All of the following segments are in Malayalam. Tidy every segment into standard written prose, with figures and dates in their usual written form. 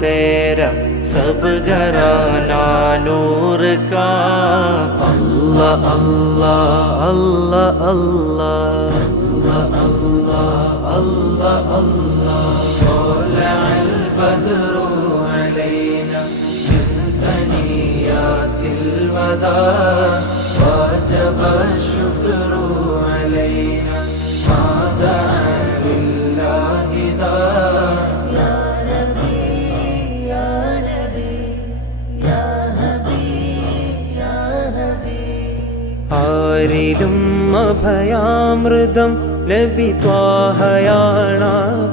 तेरा सब घराना नूर का। अल्लाह अल्लाह अल्लाह अल्लाह अल्लाह अल्लाह अल्लाह। طلع البدر علينا من ثنيات الوداع وجب الشكر علينا ما دعا لله داع. يا نبي يا نبي يا حبيب يا حبيب. ആരിലും അഭയാമൃതം ലഭിത്വാഹയാണ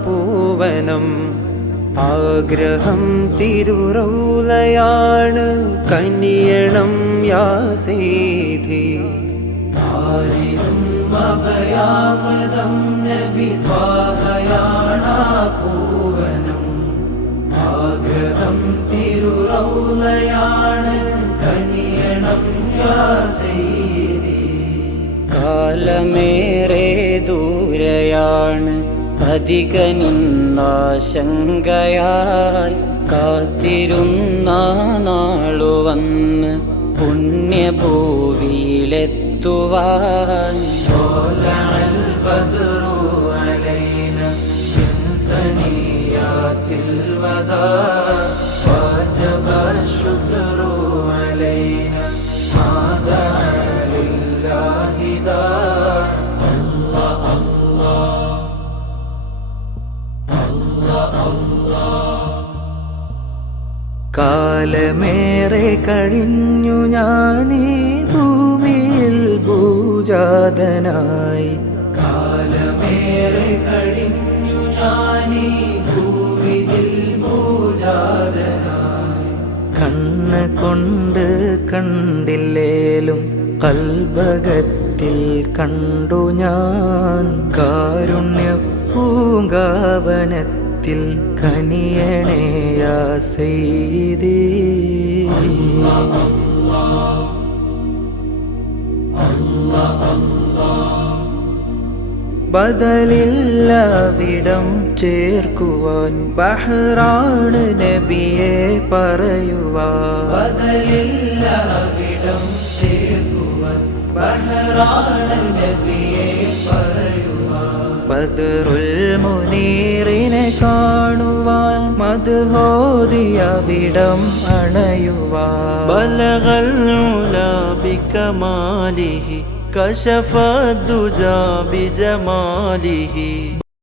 പൂവനം. ആഗ്രഹം തിരുറൗലയാണ് കനിയണം യാ സയ്യിദി. ആരിലും അഭയാമൃതം ലഭിത്വാഹയാണ പൂവനം. ആഗ്രഹം തിരുറൗലയാണ് കനിയണം യാ സയ്യിദി. കാലമേറെ ദൂരയാണ് അധിക നിന്നാശങ്കയായി കാത്തിരുന്ന നാളു വന്ന് പുണ്യഭൂവിയിലെത്തുവാൻ. طلع البدر علينا من ثنيات الوداع وجب الشكر علينا ما دعا لله داع. الله الله الله الله. കാലമേറെ കഴിഞ്ഞു ഞാനീ ഭൂമിയിൽ ഭൂജാതനായി. കാലമേറെ കഴിഞ്ഞു ഞാനീ ഭൂമിയിൽ ഭൂജാതനായി. കണ്ണ് കൊണ്ട് കണ്ടില്ലേലും കൽബകത്തിൽ കണ്ടു ഞാൻ. കാരുണ്യ പൂങ്കാവനത്തിൽ കനിയണേ യാ സയ്യിദി. ബദലില്ല വിടം ചേർക്കുവാൻ ബഹ്റാണ് നബിയെ പറയുവാൻ. ബദലില്ല വിടം ചേർക്കുവാൻ ബഹ്റാണ് നബിയെ പറയുവാൻ. ബദറുൽ മുനീറിനെ കാണുവാൻ മദ്ഹോദിയ വിടം അണയുവാൻ. ബലഗൽ ഉലാ ബികമാലിഹി കശഫ ദുജാ ബിജമാലിഹി.